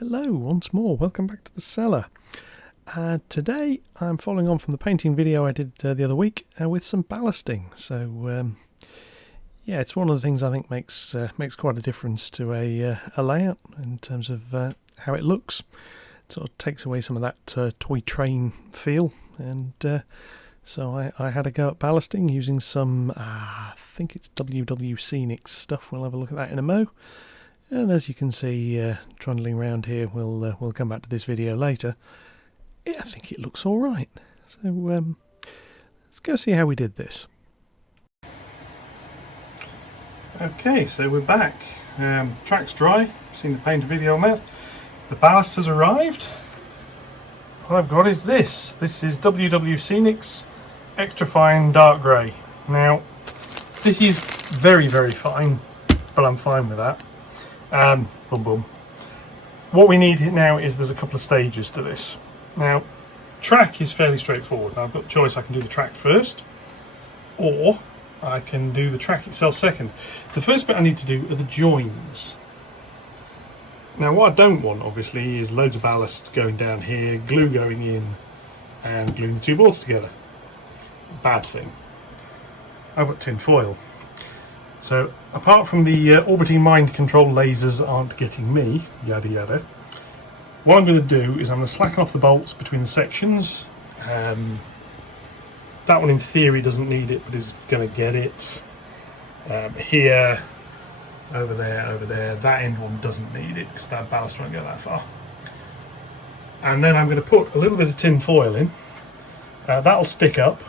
Hello once more, welcome back to the cellar. Today I'm following on from the painting video I did the other week with some ballasting. So yeah, it's one of the things I think makes quite a difference to a layout in terms of how it looks. It sort of takes away some of that toy train feel, and so I had a go at ballasting using some, I think it's WWScenics stuff. We'll have a look at that in a mo. And as you can see, trundling around here, we'll come back to this video later. Yeah, I think it looks all right. So let's go see how we did this. Okay, so we're back. Track's dry. Seen the painter video on that. The ballast has arrived. What I've got is this. This is WWScenics Extra Fine Dark Grey. Now, this is very, very fine, but I'm fine with that. Boom boom. What we need now is there's a couple of stages to this. Now, track is fairly straightforward. Now, I've got the choice. I can do the track first, or I can do the track itself second. The first bit I need to do are the joins. Now, what I don't want, obviously, is loads of ballast going down here, glue going in, and gluing the two boards together. Bad thing. I've got tin foil. So, apart from the orbiting mind control lasers aren't getting me, yada yada, what I'm going to do is I'm going to slacken off the bolts between the sections. That one in theory doesn't need it, but is going to get it. Here, over there, that end one doesn't need it because that ballast won't go that far. And then I'm going to put a little bit of tin foil in. That'll stick up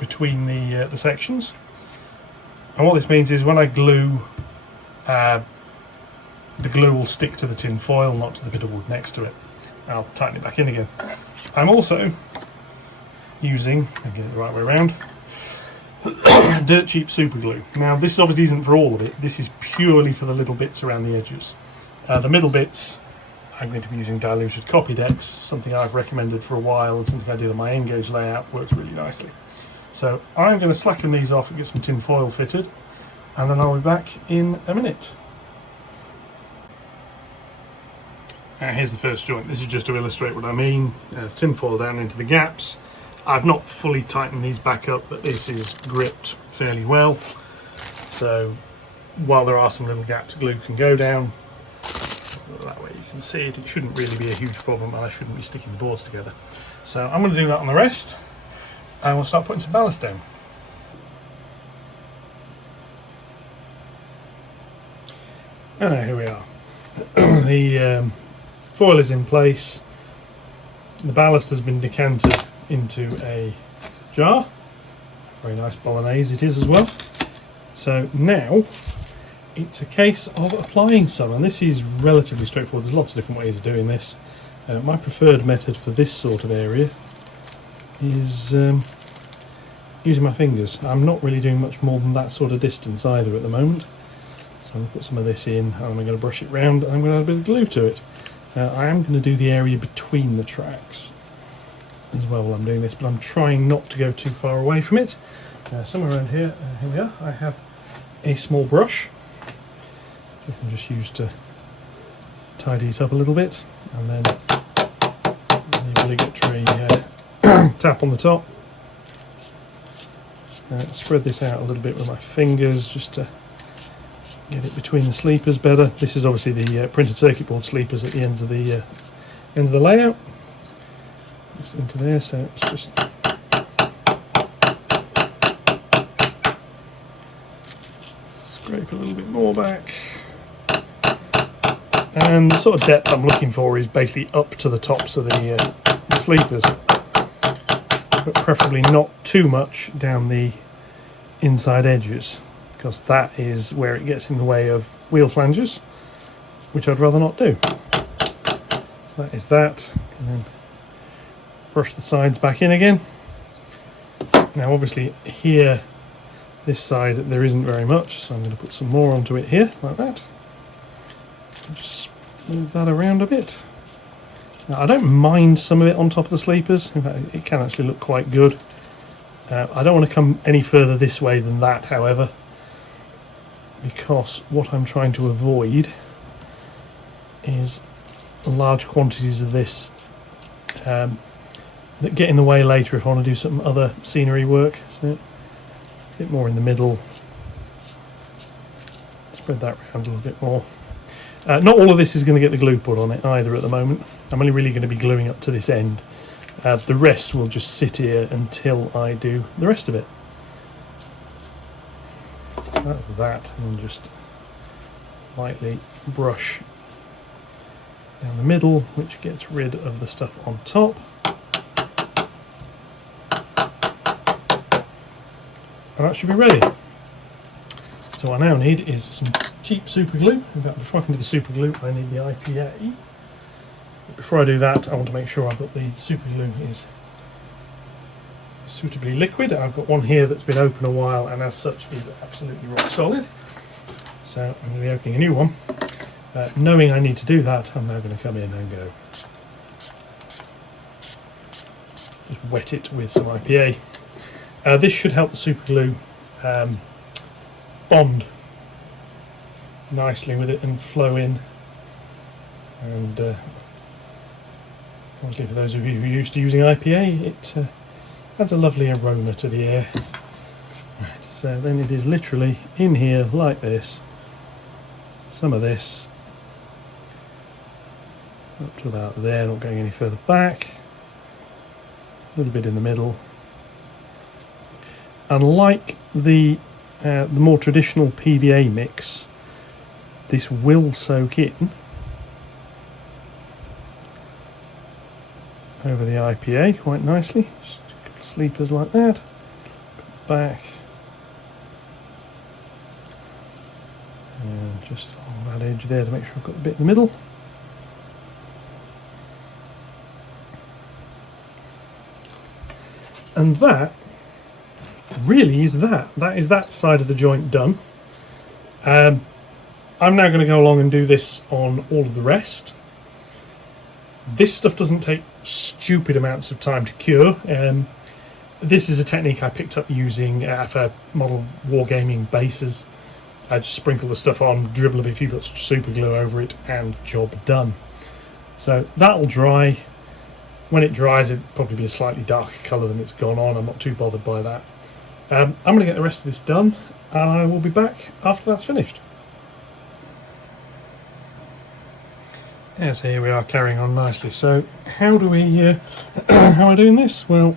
between the sections. And what this means is when I glue, the glue will stick to the tin foil, not to the bit of wood next to it. I'll tighten it back in again. I'm also using, I'll get it the right way around, dirt cheap super glue. Now this obviously isn't for all of it, this is purely for the little bits around the edges. The middle bits, I'm going to be using diluted copydex, something I've recommended for a while, and something I did on my OOgauge layout, works really nicely. So I'm going to slacken these off and get some tin foil fitted, and then I'll be back in a minute. Here's the first joint. This is just to illustrate what I mean. There's tin foil down into the gaps. I've not fully tightened these back up, but this is gripped fairly well. So while there are some little gaps, glue can go down. That way you can see it. It shouldn't really be a huge problem, and I shouldn't be sticking the boards together. So I'm going to do that on the rest. And we'll start putting some ballast down. And here we are. The foil is in place. The ballast has been decanted into a jar. Very nice bolognese it is as well. So now it's a case of applying some, and this is relatively straightforward. There's lots of different ways of doing this. My preferred method for this sort of area is using my fingers. I'm not really doing much more than that sort of distance either at the moment. So I'm going to put some of this in, and I'm going to brush it round, and I'm going to add a bit of glue to it. I am going to do the area between the tracks as well while I'm doing this, but I'm trying not to go too far away from it. Somewhere around here, here we are, I have a small brush. I can just use to tidy it up a little bit, and then the obligatory tap on the top. Spread this out a little bit with my fingers just to get it between the sleepers better. This is obviously the printed circuit board sleepers at the ends of the layout. Just into there, so it's just scrape a little bit more back. And the sort of depth I'm looking for is basically up to the tops of the sleepers, but preferably not too much down the inside edges, because that is where it gets in the way of wheel flanges, which I'd rather not do. So that is that, and then brush the sides back in again. Now obviously here, this side, there isn't very much, so I'm going to put some more onto it here, like that. Just move that around a bit. Now, I don't mind some of it on top of the sleepers. In fact, it can actually look quite good. I don't want to come any further this way than that, however, because what I'm trying to avoid is large quantities of this that get in the way later if I want to do some other scenery work. So a bit more in the middle. Spread that around a little bit more. Not all of this is going to get the glue put on it either at the moment. I'm only really going to be gluing up to this end. The rest will just sit here until I do the rest of it. That's that, and just lightly brush down the middle, which gets rid of the stuff on top. And that should be ready. So what I now need is some cheap super glue. In fact, before I can do the super glue, I need the IPA. But before I do that, I want to make sure I've got the super glue is suitably liquid. I've got one here that's been open a while and as such is absolutely rock solid. So I'm going to be opening a new one. Knowing I need to do that, I'm now going to come in and go just wet it with some IPA. This should help the super glue bond nicely with it and flow in, and obviously for those of you who are used to using IPA, it adds a lovely aroma to the air. Right, so then it is literally in here like this, some of this up to about there, not going any further back, a little bit in the middle, and like the more traditional PVA mix, this will soak in over the IPA quite nicely. Just a couple of sleepers like that. Back. And just on that edge there to make sure I've got the bit in the middle. And that really is that. That is that side of the joint done. I'm now going to go along and do this on all of the rest. This stuff doesn't take stupid amounts of time to cure. This is a technique I picked up using for model wargaming bases. I just sprinkle the stuff on, dribble a few bits of super glue over it, and job done. So that'll dry. When it dries, it'll probably be a slightly darker colour than it's gone on. I'm not too bothered by that. I'm going to get the rest of this done, and I will be back after that's finished. Yeah, so here we are carrying on nicely. So how do we, how am I doing this? Well,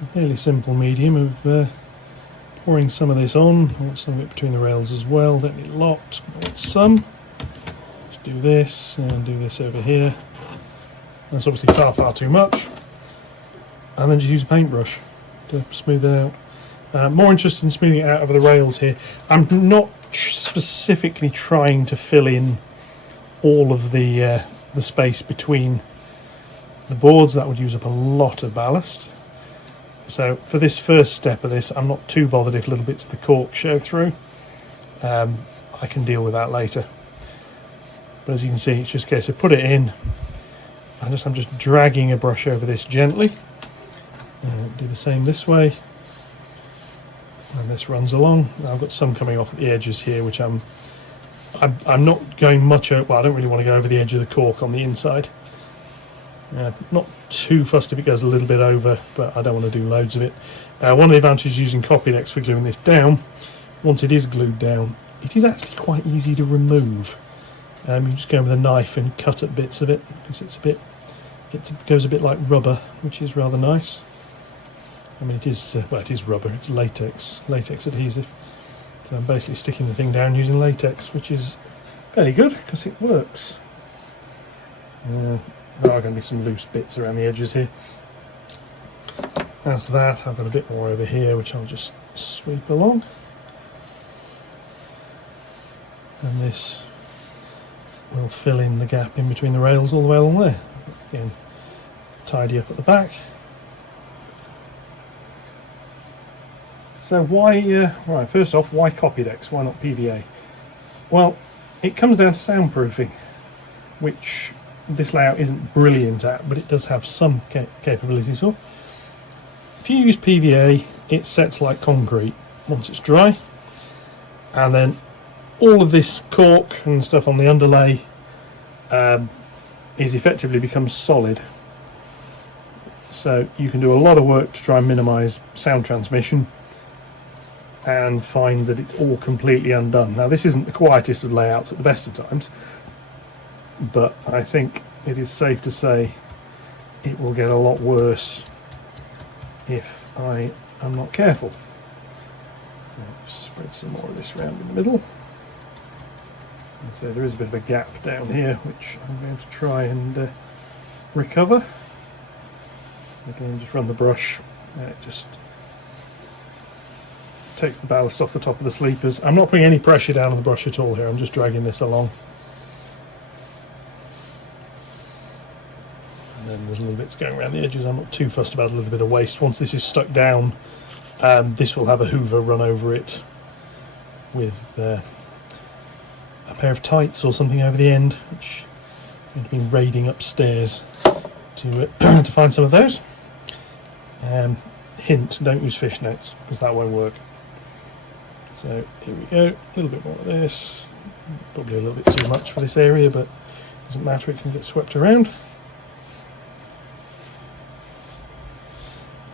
a fairly simple medium of pouring some of this on. I want some of it between the rails as well. Don't need a lot, I want some. Just do this and do this over here. That's obviously far too much. And then just use a paintbrush to smooth it out. More interested in smoothing it out over the rails here. I'm not specifically trying to fill in all of the space between the boards. That would use up a lot of ballast. So for this first step of this, I'm not too bothered if little bits of the cork show through. I can deal with that later. But as you can see, it's just a case of put it in. I'm just dragging a brush over this gently. Do the same this way. And this runs along. I've got some coming off at the edges here, which I'm not going much over. Well, I don't really want to go over the edge of the cork on the inside. Not too fussed if it goes a little bit over, but I don't want to do loads of it. One of the advantages of using copydex for gluing this down, once it is glued down, it is actually quite easy to remove. You just go with a knife and cut at bits of it, because it goes a bit like rubber, which is rather nice. I mean, it is well, it is rubber. It's latex adhesive. So I'm basically sticking the thing down using latex, which is fairly good because it works. There are going to be some loose bits around the edges here. As that, I've got a bit more over here, which I'll just sweep along. And this will fill in the gap in between the rails all the way along there. Again, tidy up at the back. So why, right, first off, why copydex? Why not PVA? Well, it comes down to soundproofing, which this layout isn't brilliant at, but it does have some capabilities for. If you use PVA, it sets like concrete once it's dry, and then all of this cork and stuff on the underlay is effectively becomes solid. So you can do a lot of work to try and minimise sound transmission and find that it's all completely undone. Now this isn't the quietest of layouts at the best of times, but I think it is safe to say it will get a lot worse if I am not careful. So just spread some more of this around in the middle. And so there is a bit of a gap down here which I'm going to try and recover. Again, just run the brush, it just takes the ballast off the top of the sleepers. I'm not putting any pressure down on the brush at all here, I'm just dragging this along. And then there's little bits going around the edges. I'm not too fussed about a little bit of waste. Once this is stuck down, this will have a hoover run over it with a pair of tights or something over the end, which I'm going to be raiding upstairs to to find some of those. Hint, don't use fishnets because that won't work. So here we go, a little bit more of this, probably a little bit too much for this area, but it doesn't matter, it can get swept around.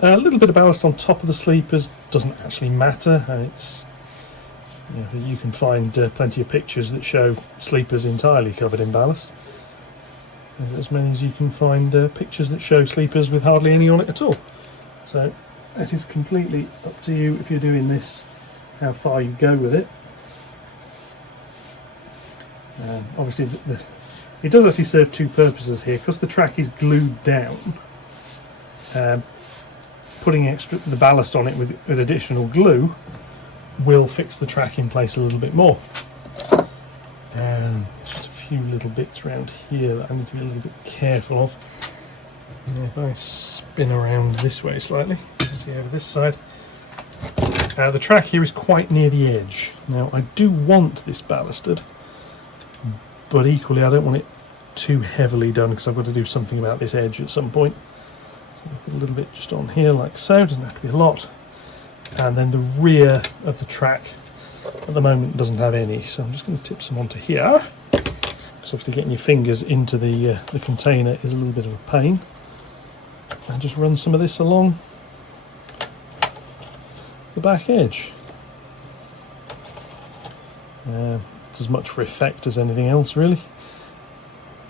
A little bit of ballast on top of the sleepers doesn't actually matter. It's, you can find plenty of pictures that show sleepers entirely covered in ballast. There's as many as you can find pictures that show sleepers with hardly any on it at all. So that is completely up to you if you're doing this, how far you go with it. Obviously it does actually serve two purposes here, because the track is glued down. Putting the ballast on it with additional glue will fix the track in place a little bit more. And just a few little bits around here that I need to be a little bit careful of. And if I spin around this way slightly, you can see over this side, the track here is quite near the edge. Now I do want this ballasted, but equally I don't want it too heavily done because I've got to do something about this edge at some point. So put a little bit just on here like so, doesn't have to be a lot. And then the rear of the track at the moment doesn't have any, so I'm just going to tip some onto here, because obviously getting your fingers into the container is a little bit of a pain. And just run some of this along the back edge. It's as much for effect as anything else really,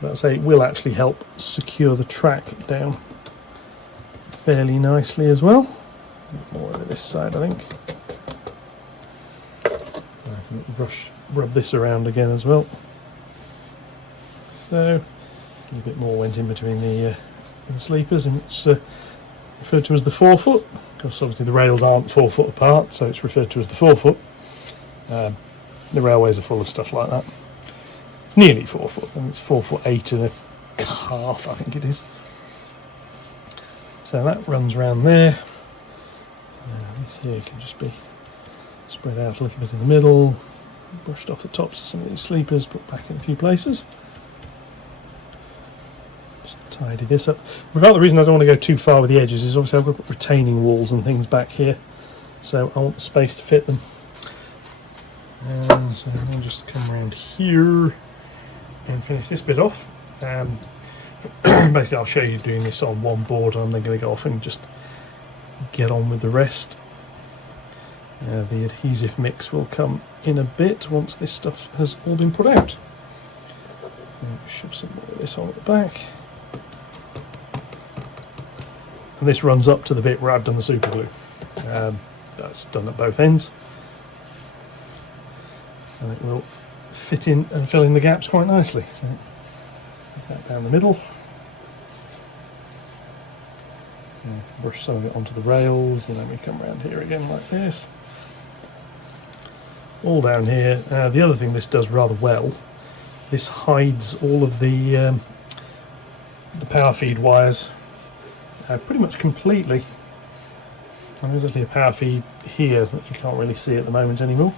but I say it will actually help secure the track down fairly nicely as well. More over this side, I think. I can rub this around again as well. So a bit more went in between the sleepers, and it's referred to as the forefoot, because obviously the rails aren't 4 foot apart, so it's referred to as the forefoot. The railways are full of stuff like that. It's nearly 4 foot, and it's 4'8" and a half, I think it is. So that runs around there. This here can just be spread out a little bit in the middle, brushed off the tops of some of these sleepers, put back in a few places. Just tidy this up. About the reason I don't want to go too far with the edges is obviously I've got to put retaining walls and things back here, so I want the space to fit them. So I'll just come around here and finish this bit off. Basically I'll show you doing this on one board, and I'm then going to go off and just get on with the rest. The adhesive mix will come in a bit once this stuff has all been put out. Shove some more of this on at the back. And this runs up to the bit where I've done the super glue. That's done at both ends. And it will fit in and fill in the gaps quite nicely. So put that down the middle. Brush some of it onto the rails, and then we come around here again like this. All down here. The other thing this does rather well, this hides all of the power feed wires pretty much completely. And there's actually a power feed here that you can't really see at the moment anymore.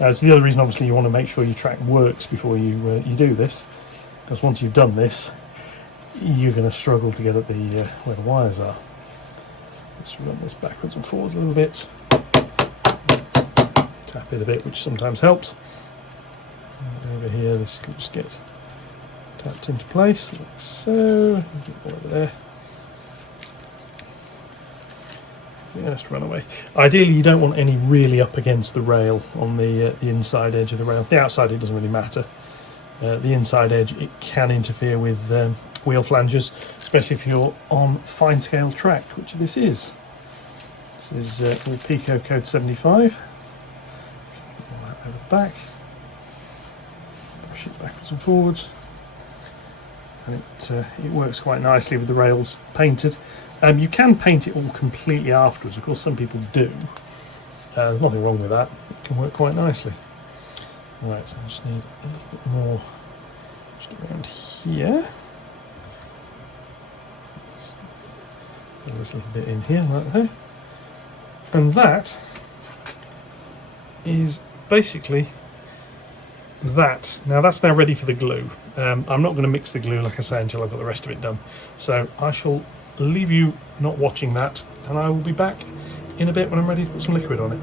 It's the other reason obviously you want to make sure your track works before you do this, because once you've done this you're going to struggle to get at the where the wires are. Let's run this backwards and forwards a little bit. Tap it a bit, which sometimes helps. And over here this can just get tapped into place, like so. Over there. Just run away. Ideally, you don't want any really up against the rail on the inside edge of the rail. The outside, it doesn't really matter. The inside edge, it can interfere with wheel flanges, especially if you're on fine scale track, which this is. This is all Pico code 75. Pull that over the back. Push it backwards and forwards. And it works quite nicely with the rails painted. You can paint it all completely afterwards. Of course, some people do. There's nothing wrong with that. It can work quite nicely. Right, so I just need a little bit more just around here. Put this little bit in here, like that. And that is basically that. Now that's now ready for the glue. I'm not going to mix the glue, like I say, until I've got the rest of it done. So I shall leave you not watching that, and I will be back in a bit when I'm ready to put some liquid on it.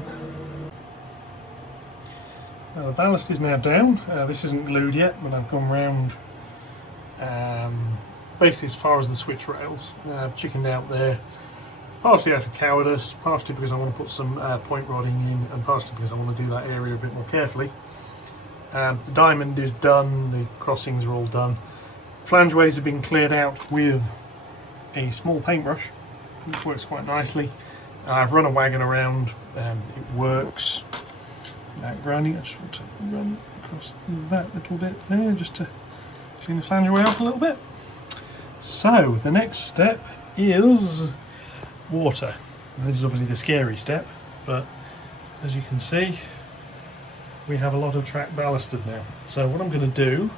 Now the ballast is now down. This isn't glued yet, but I've gone round basically as far as the switch rails. Chickened out there, partially out of cowardice, partially because I want to put some point rodding in, and partially because I want to do that area a bit more carefully. The diamond is done, the crossings are all done. Flangeways have been cleared out with a small paintbrush, which works quite nicely. I've run a wagon around, it works. Grinding, I just want to run across that little bit there just to clean the flangeway up a little bit. So the next step is water. And this is obviously the scary step, but as you can see, we have a lot of track ballasted now. So what I'm going to do,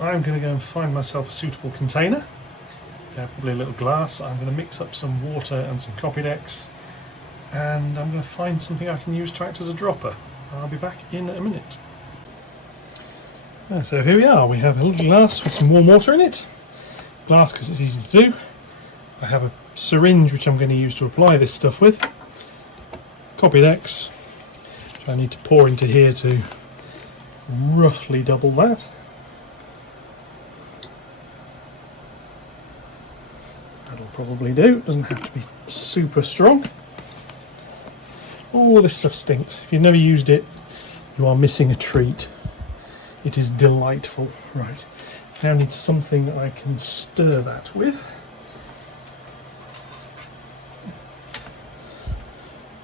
I'm going to go and find myself a suitable container. Probably a little glass. I'm going to mix up some water and some copydex, and I'm going to find something I can use to act as a dropper. I'll be back in a minute. So here we are. We have a little glass with some warm water in it. Glass because it's easy to do. I have a syringe which I'm going to use to apply this stuff with. Copydex, which I need to pour into here to roughly double that. That'll probably do. Doesn't have to be super strong. Oh, this stuff stinks. If you've never used it, you are missing a treat. It is delightful. Right, now I need something that I can stir that with.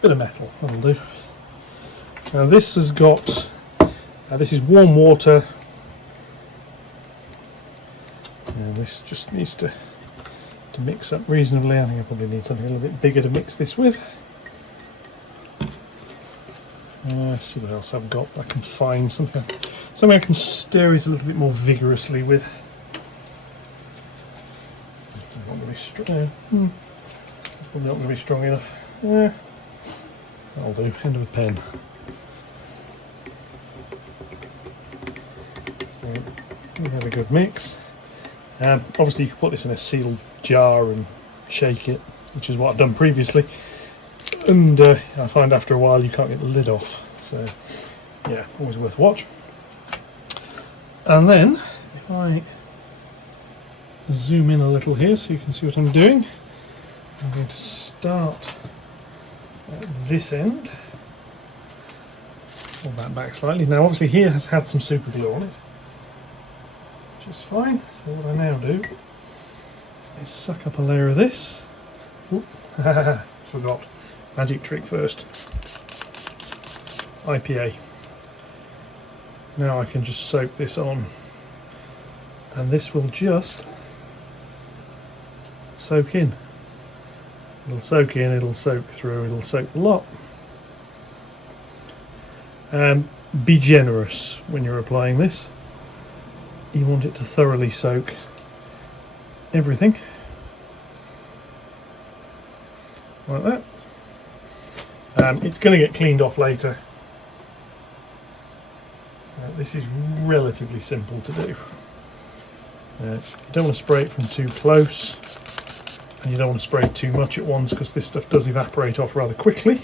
Bit of metal, that'll do. Now this has got, this is warm water. And this just needs to mix up reasonably. I think I probably need something a little bit bigger to mix this with. Let's see what else I've got. I can find something I can stir it a little bit more vigorously with. Not going to be strong. Probably not going to be strong enough. That'll do. End of a pen. So we have a good mix. Obviously, you can put this in a sealed jar and shake it, which is what I've done previously. And I find after a while you can't get the lid off, so yeah, always worth a watch. And then if I zoom in a little here so you can see what I'm doing, I'm going to start at this end, pull that back slightly. Now obviously here has had some super glue on it, which is fine. So what I now do is suck up a layer of this. Oop, forgot. Magic trick first. IPA. Now I can just soak this on, and this will just soak in. It'll soak in, it'll soak through, it'll soak the lot. Be generous when you're applying this. You want it to thoroughly soak everything. Like that. It's going to get cleaned off later. This is relatively simple to do. You don't want to spray it from too close, and you don't want to spray too much at once, because this stuff does evaporate off rather quickly,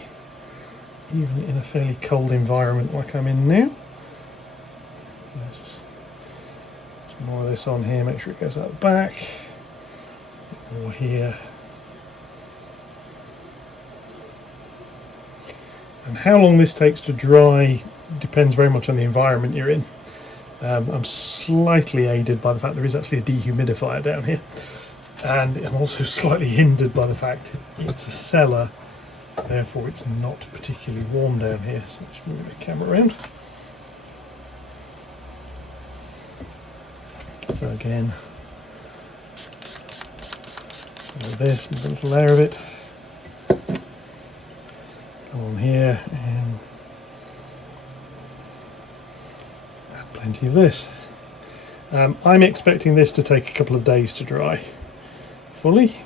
even in a fairly cold environment like I'm in now. Just More of this on here, make sure it goes out the back. More here. And how long this takes to dry depends very much on the environment you're in. I'm slightly aided by the fact there is actually a dehumidifier down here, and I'm also slightly hindered by the fact it's a cellar, therefore it's not particularly warm down here. So I'll just move the camera around. So again, like this, and a little layer of it. Come on here and add plenty of this. I'm expecting this to take a couple of days to dry fully.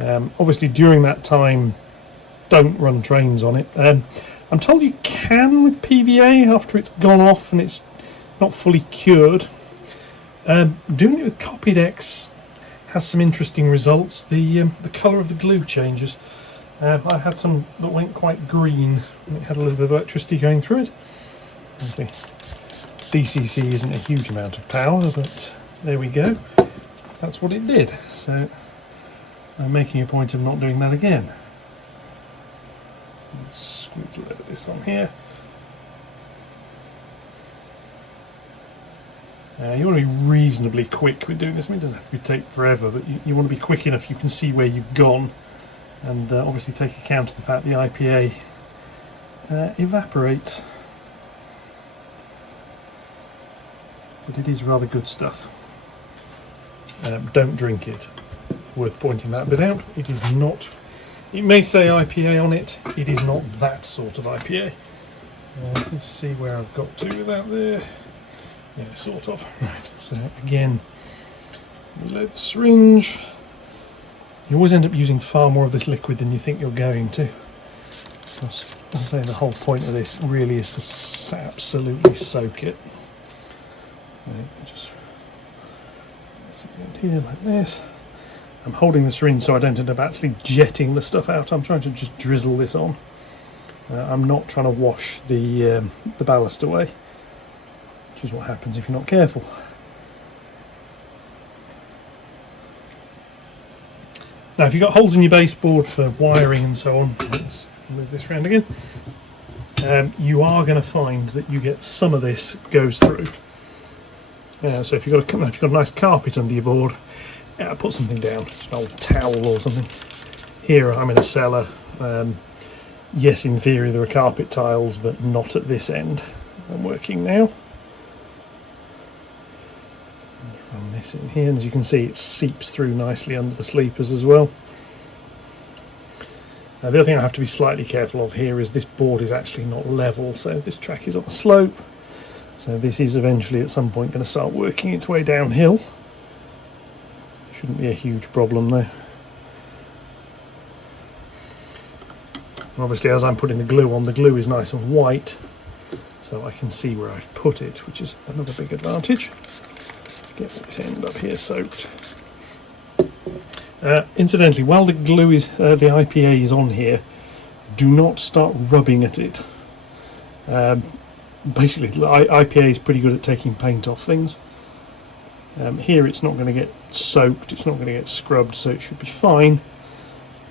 Obviously during that time, don't run trains on it. I'm told you can with PVA after it's gone off and it's not fully cured. Doing it with copydex has some interesting results. The colour of the glue changes. I had some that went quite green and it had a little bit of electricity going through it. Obviously, DCC isn't a huge amount of power, but there we go. That's what it did. So I'm making a point of not doing that again. Let's squeeze a little of this on here. You want to be reasonably quick with doing this. I mean, it doesn't have to take forever, but you want to be quick enough you can see where you've gone, and obviously take account of the fact the IPA evaporates. But it is rather good stuff. Don't drink it. Worth pointing that bit out. It is not. It may say IPA on it. It is not that sort of IPA. Let's see where I've got to with that there. Yeah, sort of. Right, so again, reload the syringe. You always end up using far more of this liquid than you think you're going to. Because, as I say, the whole point of this really is to absolutely soak it. So just it here like this. I'm holding the syringe so I don't end up actually jetting the stuff out. I'm trying to just drizzle this on. I'm not trying to wash the ballast away, which is what happens if you're not careful. Now if you've got holes in your baseboard for wiring and so on, let's move this around again, you are going to find that you get some of this goes through. So if you've got a nice carpet under your board, put something down, just an old towel or something. Here I'm in a cellar. Yes, in theory there are carpet tiles, but not at this end. I'm working now. Run this in here, and as you can see it seeps through nicely under the sleepers as well. Now the other thing I have to be slightly careful of here is this board is actually not level, so this track is on a slope. So this is eventually at some point going to start working its way downhill. Shouldn't be a huge problem though. Obviously as I'm putting the glue on, the glue is nice and white, so I can see where I've put it, which is another big advantage. Let's get this end up here soaked. Incidentally, while the glue is, the IPA is on here, do not start rubbing at it. Basically, IPA is pretty good at taking paint off things. Here it's not going to get soaked, it's not going to get scrubbed, so it should be fine.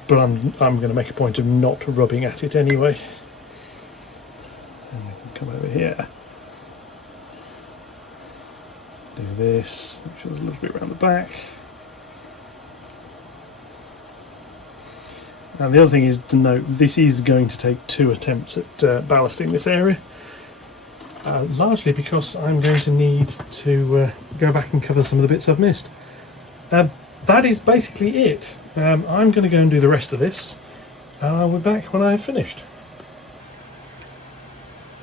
But I'm going to make a point of not rubbing at it anyway. And we can come over here. Do this, make sure there's a little bit around the back. Now the other thing is to note, this is going to take 2 attempts at ballasting this area. Largely because I'm going to need to go back and cover some of the bits I've missed. That is basically it. I'm going to go and do the rest of this, and I'll be back when I have finished.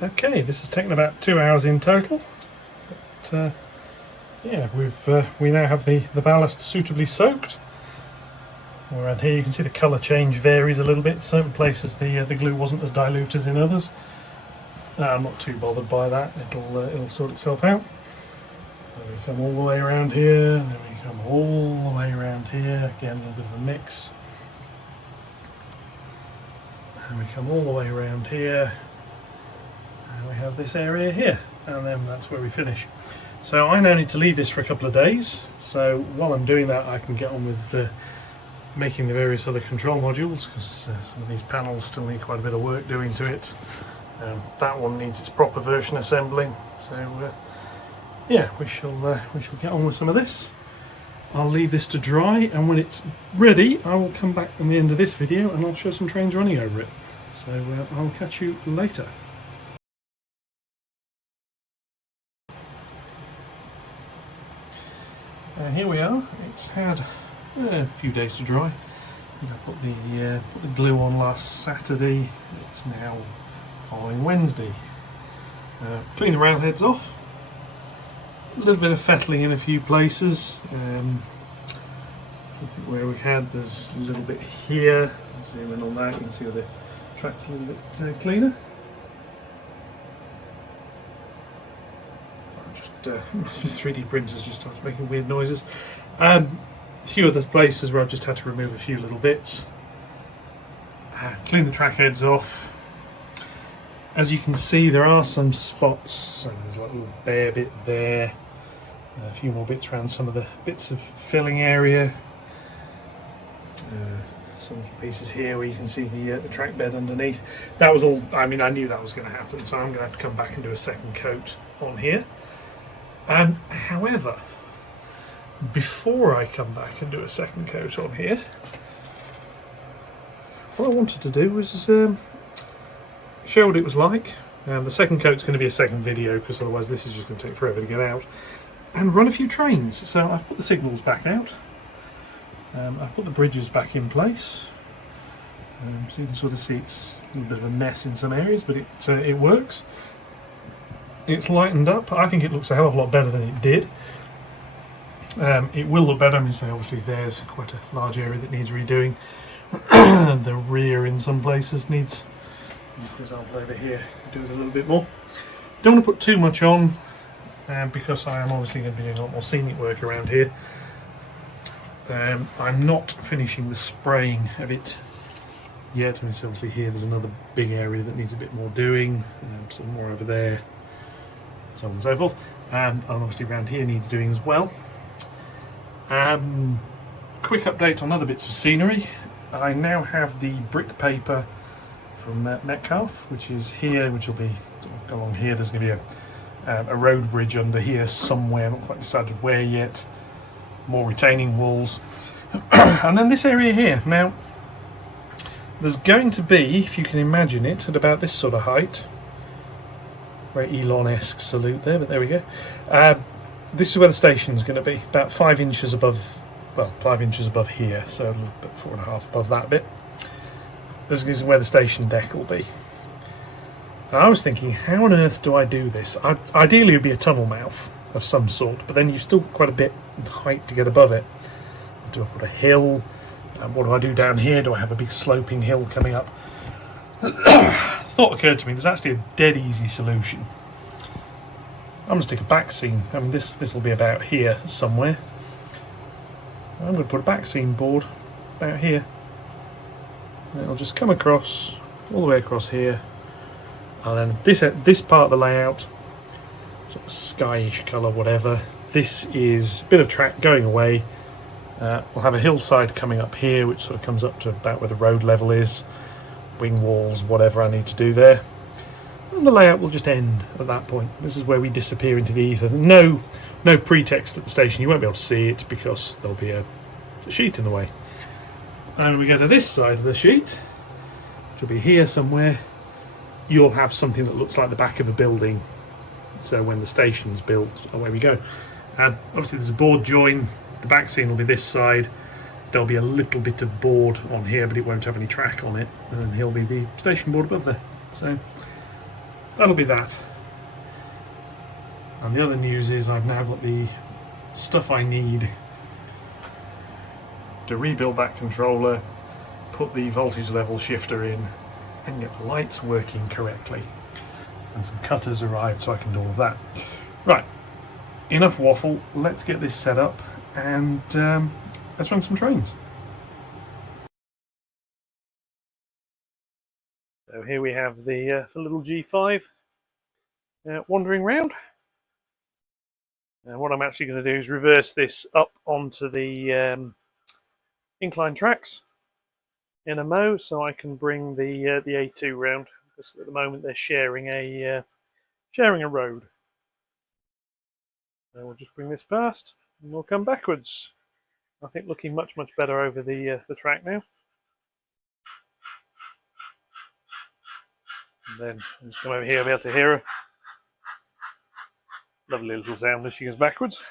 Okay, this has taken about 2 hours in total. But, yeah, we now have the ballast suitably soaked. Around here you can see the colour change varies a little bit. Certain places the glue wasn't as dilute as in others. I'm not too bothered by that. It'll sort itself out. So we come all the way around here, and then we come all the way around here. Again, a little bit of a mix. And we come all the way around here, and we have this area here, and then that's where we finish. So I now need to leave this for a couple of days, so while I'm doing that I can get on with making the various other control modules, because some of these panels still need quite a bit of work doing to it. That one needs its proper version assembling, so yeah, we shall get on with some of this. I'll leave this to dry, and when it's ready I will come back in the end of this video and I'll show some trains running over it. So I'll catch you later. Here we are. It's had a few days to dry. I put the glue on last Saturday. It's now following Wednesday. Clean the railheads off. A little bit of fettling in a few places. Where we had, there's a little bit here. Zoom in on that, you can see where the track's a little bit cleaner. The 3D printers just started making weird noises. A few other places where I've just had to remove a few little bits. Clean the track heads off. As you can see, there are some spots, and there's a little bare bit there. A few more bits around some of the bits of filling area. Some little pieces here where you can see the track bed underneath. That was all, I mean, I knew that was going to happen, so I'm going to have to come back and do a second coat on here. However, before I come back and do a second coat on here, what I wanted to do was show what it was like. The second coat's going to be a second video, because otherwise this is just going to take forever to get out. And run a few trains. So I've put the signals back out. I've put the bridges back in place. So you can sort of see it's a little bit of a mess in some areas, but it works. It's lightened up. I think it looks a hell of a lot better than it did. It will look better. I mean, so obviously there's quite a large area that needs redoing. The rear in some places needs, for example over here, do with a little bit more. Don't want to put too much on, because I am obviously going to be doing a lot more scenic work around here. I'm not finishing the spraying of it yet. I mean, so obviously here there's another big area that needs a bit more doing, some more over there, so on and so forth, and obviously around here needs doing as well. Quick update on other bits of scenery. I now have the brick paper from Metcalfe, which is here, which will be along here. There's going to be a road bridge under here somewhere, not quite decided where yet. More retaining walls. And then this area here. Now, there's going to be, if you can imagine it, at about this sort of height. Very Elon-esque salute there, but there we go. This is where the station's going to be, about 5 inches above, well, 5 inches above here, so about 4.5 above that bit. This is where the station deck will be. Now, I was thinking, how on earth do I do this? Ideally it would be a tunnel mouth of some sort, but then you've still got quite a bit of height to get above it. Do I put a hill? What do I do down here? Do I have a big sloping hill coming up? Thought occurred to me, there's actually a dead easy solution. I'm going to stick a back seam. I mean, this will be about here somewhere. I'm going to put a back seam board about here. And it'll just come across, all the way across here. And then this part of the layout, sort of skyish colour, whatever. This is a bit of track going away. We'll have a hillside coming up here, which sort of comes up to about where the road level is. Wing walls, whatever I need to do there. And the layout will just end at that point. This is where we disappear into the ether. No pretext at the station. You won't be able to see it because there'll be a sheet in the way. And we go to this side of the sheet, which will be here somewhere. You'll have something that looks like the back of a building. So when the station's built, away we go. And obviously there's a board join. The back seam will be this side. There'll be a little bit of board on here, but it won't have any track on it. And then he'll be the station board above there. So that'll be that. And the other news is I've now got the stuff I need to rebuild that controller, put the voltage level shifter in, and get the lights working correctly. And some cutters arrived, so I can do all of that. Right, enough waffle. Let's get this set up and let's run some trains. So here we have the little G5 wandering round. Now what I'm actually going to do is reverse this up onto the incline tracks in a mow, so I can bring the A2 round, because at the moment they're sharing a road. So we'll just bring this past and we'll come backwards. I think looking much better over the track now. And then I'll just come over here, I'll be able to hear her. Lovely little sound as she goes backwards.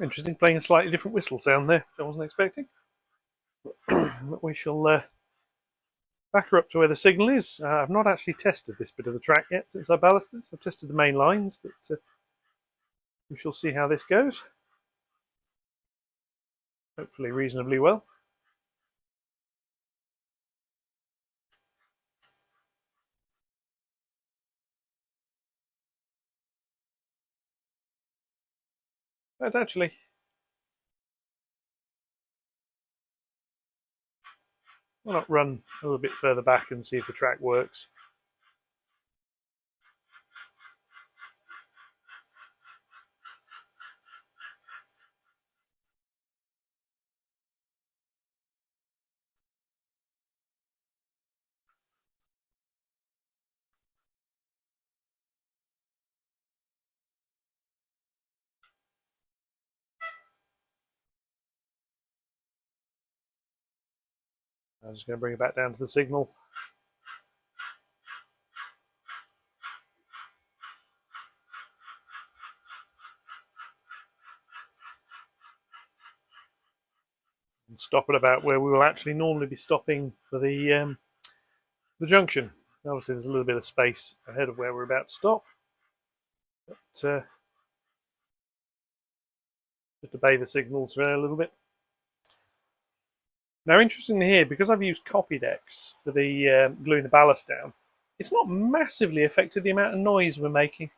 Interesting, playing a slightly different whistle sound there, which I wasn't expecting. But we shall back her up to where the signal is. I've not actually tested this bit of the track yet since I ballasted. I've tested the main lines, but we shall see how this goes. Hopefully reasonably well. But actually, why not run a little bit further back and see if the track works. I'm just going to bring it back down to the signal. And stop at about where we will actually normally be stopping for the junction. Obviously there's a little bit of space ahead of where we're about to stop. But just obey the signals for a little bit. Now, interestingly here, because I've used copydex for the gluing the ballast down, it's not massively affected the amount of noise we're making.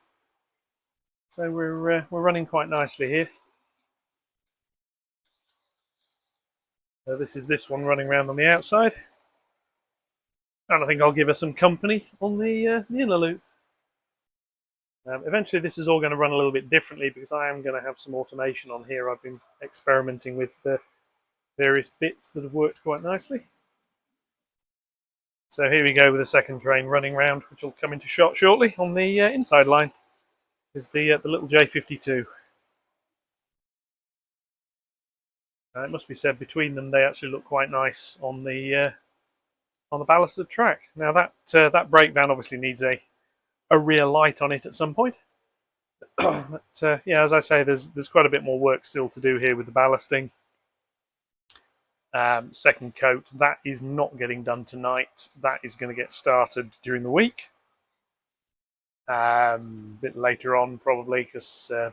So we're running quite nicely here. So this is this one running around on the outside. And I think I'll give her some company on the inner loop. Eventually this is all going to run a little bit differently because I am going to have some automation on here. I've been experimenting with the various bits that have worked quite nicely. So here we go with the second train running round, which will come into shot shortly on the inside line. Is the little J52. It must be said, between them they actually look quite nice on the ballasted track. Now that brake van obviously needs a rear light on it at some point. But yeah, as I say, there's quite a bit more work still to do here with the ballasting. Second coat, that is not getting done tonight. That is going to get started during the week. A bit later on probably, because I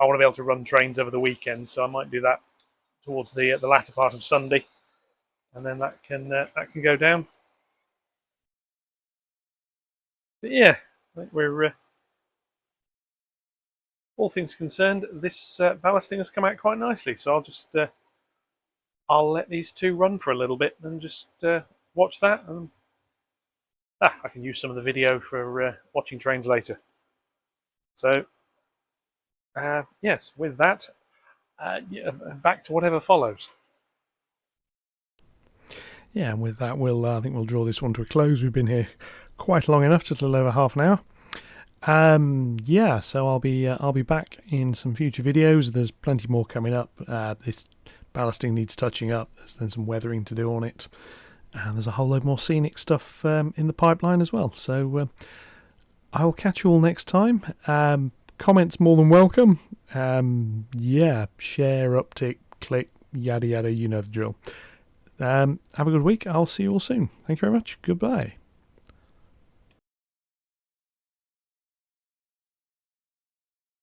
want to be able to run trains over the weekend, so I might do that towards the latter part of Sunday, and then that can go down. But yeah, I think we're all things concerned, this ballasting has come out quite nicely. So I'll just I'll let these two run for a little bit and just watch that, and I can use some of the video for watching trains later. So yes, with that, yeah, back to whatever follows. Yeah, and with that, I think we'll draw this one to a close. We've been here quite long enough, just a little over half an hour. Yeah, so I'll be back in some future videos. There's plenty more coming up. This ballasting needs touching up. There's then some weathering to do on it, and there's a whole load more scenic stuff in the pipeline as well. So I will catch you all next time. Comments more than welcome. Yeah, share, uptick, click, yada yada. You know the drill. Have a good week. I'll see you all soon. Thank you very much. Goodbye.